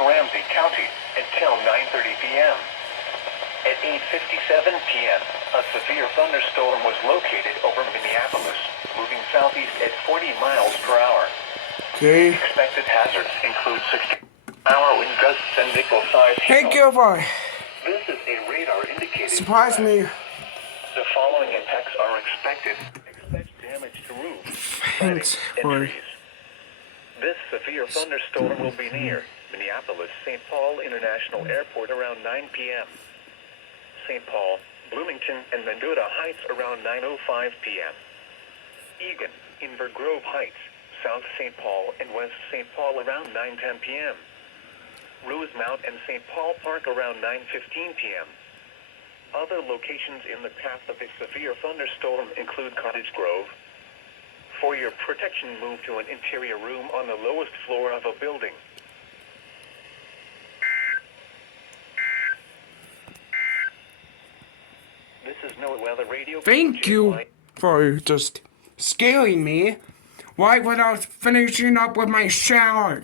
Ramsey County until 9:30 p.m. At 8:57 p.m., a severe thunderstorm was located over Minneapolis, moving southeast at 40 miles per hour. Okay. Expected hazards include 60-mile wind gusts and nickel-sized Hey, hail. kjy80. This is a radar indicated Surprise threat. me. The following impacts are expected. Expect damage to roofs, Thanks siding, and for trees. This severe thunderstorm will be near Minneapolis-St. Paul International Airport around 9 p.m. St. Paul, Bloomington, and Mendota Heights around 9:05 p.m. Eagan, Inver Grove Heights, South St. Paul, and West St. Paul around 9:10 p.m. Rosemount and St. Paul Park around 9:15 p.m. Other locations in the path of a severe thunderstorm include Cottage Grove. For your protection, move to an interior room on the lowest floor of a building. This is NOAA Weather Radio. Thank you for just scaring me right when I was finishing up with my shower.